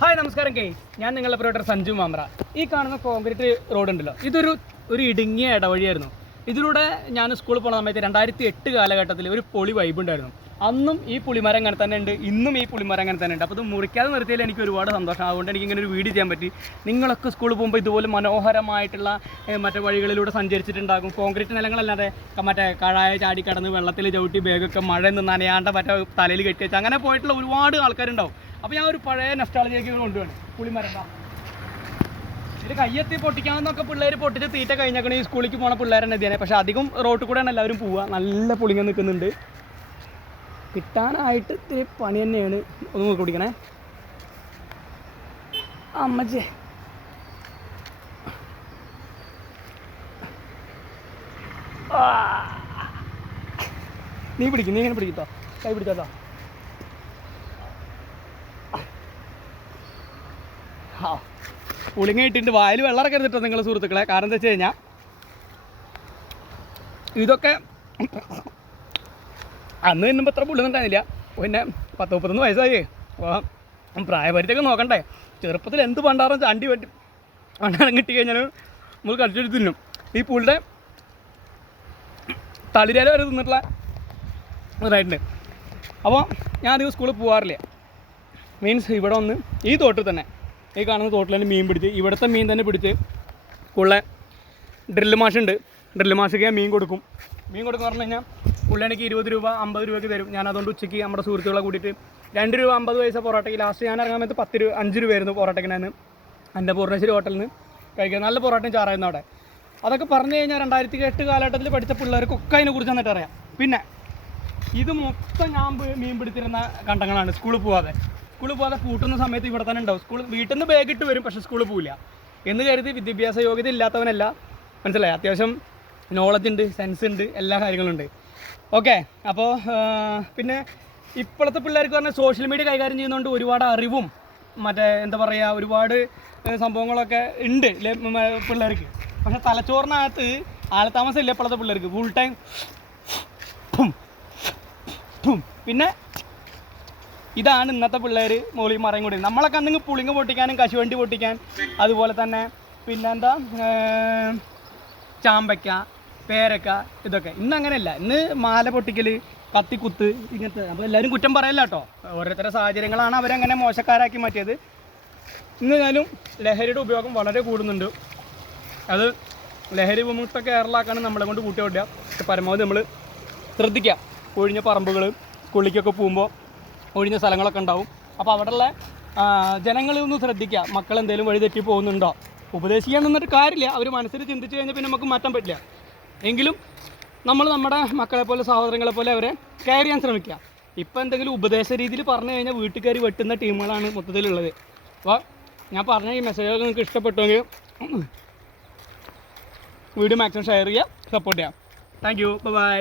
Hi നമസ്കാരം K ഞാൻ നിങ്ങളുടെ പ്രൊഡക്ടർ സഞ്ജു മാമ്ര. ഈ കാണുന്ന കോൺക്രീറ്റ് റോഡ് ഉണ്ടല്ലോ ഇതൊരു ഒരു ഇടുങ്ങിയ ഇടവഴിയായിരുന്നു. ഇതിലൂടെ ഞാൻ സ്കൂളിൽ പോകുന്ന സമയത്ത് രണ്ടായിരത്തി എട്ട് കാലഘട്ടത്തിൽ ഒരു പൊളി വൈബ് ഉണ്ടായിരുന്നു. അന്നും ഈ പുളിമരം അങ്ങനെ തന്നെ ഉണ്ട് ഇന്നും ഈ പുളിമരം അങ്ങനെ തന്നെ ഉണ്ട്. അപ്പോൾ ഇത് മുറിക്കാതെ നിർത്തിയാലും എനിക്ക് ഒരുപാട് സന്തോഷം. അതുകൊണ്ട് എനിക്ക് ഇങ്ങനെ ഒരു വീഡിയോ ചെയ്യാൻ പറ്റി. നിങ്ങളൊക്കെ സ്കൂളിൽ പോകുമ്പോൾ ഇതുപോലെ മനോഹരമായിട്ടുള്ള മറ്റേ വഴികളിലൂടെ സഞ്ചരിച്ചിട്ടുണ്ടാകും. കോൺക്രീറ്റ് നിലങ്ങളല്ലാതെ മറ്റേ കഴായ ചാടി കടന്ന് വെള്ളത്തിൽ ചവിട്ടി ബാഗൊക്കെ മഴ നിന്ന് നനയാണ്ട മറ്റേ തലയിൽ കെട്ടി വെച്ച് അങ്ങനെ പോയിട്ടുള്ള ഒരുപാട് ആൾക്കാരുണ്ടാവും. അപ്പോൾ ഞാൻ ഒരു പഴയ നെസ്റ്റാളജിലേക്ക് കൊണ്ടുപോകണം പുളിമരം. ഇത്. കയ്യെത്തി പൊട്ടിക്കാമെന്നൊക്കെ പിള്ളേർ പൊട്ടിച്ച് തീറ്റ കഴിഞ്ഞാൽ ഈ സ്കൂളിലേക്ക് പോണ പിള്ളേരെന്നെ ഇതിനെ. പക്ഷേ അധികം റോട്ടിൽ കൂടെയാണ് എല്ലാവരും പോവുക. നല്ല പുളിങ്ങ നിൽക്കുന്നുണ്ട്. കിട്ടാനായിട്ട് ഇത്തിരി പണി തന്നെയാണ്. ഒന്ന് കുടിക്കണേ അമ്മച്ചേ. നീ പിടിക്കും നീ ഇങ്ങനെ പിടിക്കത്തോ കൈ പിടിച്ചോ ആ. പുളിങ്ങ ഇട്ടിട്ട് വായിൽ വെള്ളം ഇറക്കരുതിട്ടോ നിങ്ങളെ സുഹൃത്തുക്കളെ. കാരണം എന്താ വെച്ച് കഴിഞ്ഞാൽ ഇതൊക്കെ അന്ന് തിന്നുമ്പോൾ അത്ര പുള്ളുന്നുണ്ടായിരുന്നില്ല പിന്നെ പത്ത് മുപ്പത്തൊന്ന് വയസ്സായി. അപ്പോൾ പ്രായപരിധിയൊക്കെ നോക്കണ്ടേ. ചെറുപ്പത്തിൽ എന്ത് പണ്ടാറും ചാണ്ടി പറ്റി പണ്ടാരം കിട്ടി കഴിഞ്ഞാൽ നമ്മൾ കടിച്ചെടുത്ത് തിന്നും. ഈ പുള്ളിയുടെ തളിരേല വരെ തിന്നിട്ടുള്ള ഇതായിട്ടുണ്ട് അപ്പോൾ ഞാൻ അധികം സ്കൂളിൽ പോകാറില്ല മീൻസ് ഇവിടെ ഒന്ന് ഈ തോട്ടിൽ തന്നെ. ഈ കാണുന്ന തോട്ടിൽ തന്നെ മീൻ പിടിച്ച് ഇവിടുത്തെ മീൻ തന്നെ പിടിച്ച് ഉള്ള ഡ്രില്ല് മാഷുണ്ട്. ഡ്രില്ല് മാഷൊക്കെ മീൻ കൊടുക്കും. മീൻ കൊടുക്കുന്ന പറഞ്ഞു കഴിഞ്ഞാൽ പുള്ളി എനിക്ക് ഇരുപത് രൂപ അമ്പത് രൂപയ്ക്ക് തരും. ഞാൻ അതുകൊണ്ട് ഉച്ചയ്ക്ക് നമ്മുടെ സുഹൃത്തുക്കളെ കൂട്ടിയിട്ട് രണ്ട് രൂപ അമ്പത് പൈസ പൊറോട്ടയ്ക്ക് ലാസ്റ്റ് ഞാൻ ഇറങ്ങാൻ സമയത്ത് പത്ത് രൂപ അഞ്ച് രൂപയായിരുന്നു പൊറോട്ടയ്ക്കിനു എന്റെ പൂർണശ്ശേരി ഹോട്ടലിൽ നിന്ന് കഴിക്കുക നല്ല പൊറോട്ടയും ചാറായിരുന്നു അവിടെ. അതൊക്കെ പറഞ്ഞു കഴിഞ്ഞാൽ രണ്ടായിരത്തി എട്ട് കാലഘട്ടത്തിൽ പഠിച്ച പിള്ളേർക്കൊക്കെ അതിനെക്കുറിച്ച് എന്നിട്ട് അറിയാം. പിന്നെ ഇത് മൊത്തം ഞാൻ മീൻ പിടിച്ചിരുന്ന കണ്ടങ്ങളാണ്. സ്കൂളിൽ പോവാതെ. സ്കൂളിൽ പോകാതെ കൂട്ടുന്ന സമയത്ത് ഇവിടെ തന്നെ ഉണ്ടാവും. സ്കൂൾ വീട്ടിൽ നിന്ന് ബാഗ് ഇട്ട് വരും പക്ഷേ സ്കൂളിൽ പോവില്ല. എന്ന് കരുതി വിദ്യാഭ്യാസ യോഗ്യത ഇല്ലാത്തവനല്ല. മനസ്സിലായി? അത്യാവശ്യം നോളജ് ഉണ്ട് സെൻസ് ഉണ്ട് എല്ലാ കാര്യങ്ങളും ഉണ്ട് ഓക്കെ അപ്പോൾ പിന്നെ ഇപ്പോഴത്തെ പിള്ളേർക്ക് പറഞ്ഞാൽ സോഷ്യൽ മീഡിയ കൈകാര്യം ചെയ്യുന്നതുകൊണ്ട് ഒരുപാട് അറിവും മറ്റേ എന്താ പറയുക ഒരുപാട് സംഭവങ്ങളൊക്കെ ഉണ്ട് പിള്ളേർക്ക്. പക്ഷെ തലച്ചോറിനകത്ത് ആളത്താമസം ഇല്ല ഇപ്പോഴത്തെ പിള്ളേർക്ക്. ഫുൾ ടൈം പിന്നെ ഇതാണ് ഇന്നത്തെ പിള്ളേർ മോളി മറയും കൂടി. നമ്മളൊക്കെ അന്നെങ്കിൽ പുളിങ്ങ പൊട്ടിക്കാനും കശുവണ്ടി പൊട്ടിക്കാൻ അതുപോലെ തന്നെ പിന്നെന്താ ചാമ്പയ്ക്ക പേരക്ക ഇതൊക്കെ. ഇന്ന് അങ്ങനെയല്ല. ഇന്ന് മാല പൊട്ടിക്കൽ കത്തിക്കുത്ത് ഇങ്ങനത്തെ. അപ്പോൾ എല്ലാവരും കുറ്റം പറയല്ല കേട്ടോ. ഓരോരുത്തരുടെ സാഹചര്യങ്ങളാണ് അവരങ്ങനെ മോശക്കാരാക്കി മാറ്റിയത്. ഇന്നാലും ലഹരിയുടെ ഉപയോഗം വളരെ കൂടുന്നുണ്ട്. അത് ലഹരി വിമുക്ത കേരളമാക്കാണ് നമ്മളെ കൊണ്ട് കൂട്ടി ഓടുക പക്ഷെ പരമാവധി നമ്മൾ ശ്രദ്ധിക്കുക. ഒഴിഞ്ഞ പറമ്പുകൾ കുളിക്കൊക്കെ പോകുമ്പോൾ ഒഴിഞ്ഞ സ്ഥലങ്ങളൊക്കെ ഉണ്ടാവും. അപ്പോൾ അവിടെയുള്ള ജനങ്ങളെ ഒന്ന് ശ്രദ്ധിക്കുക. മക്കൾ എന്തെങ്കിലും വഴി തെറ്റി പോകുന്നുണ്ടോ? ഉപദേശിക്കാൻ നിന്നിട്ട് കാര്യമില്ല. അവർ മനസ്സിൽ ചിന്തിച്ച് കഴിഞ്ഞാൽ പിന്നെ നമുക്ക് മാറ്റാൻ പറ്റില്ല. എങ്കിലും നമ്മൾ നമ്മുടെ മക്കളെ പോലെ സഹോദരങ്ങളെ പോലെ അവരെ കെയർ ചെയ്യാൻ ശ്രമിക്കുക. ഇപ്പം എന്തെങ്കിലും ഉപദേശ രീതിയിൽ പറഞ്ഞു കഴിഞ്ഞാൽ വീട്ടിൽ കയറി വെട്ടുന്ന ടീമുകളാണ് മൊത്തത്തിലുള്ളത്. അപ്പോൾ ഞാൻ പറഞ്ഞ ഈ മെസ്സേജുകൾ നിങ്ങൾക്ക് ഇഷ്ടപ്പെട്ടുവെങ്കിൽ വീഡിയോ മാക്സിമം ഷെയർ ചെയ്യുക സപ്പോർട്ട് ചെയ്യാം താങ്ക് യു ബൈ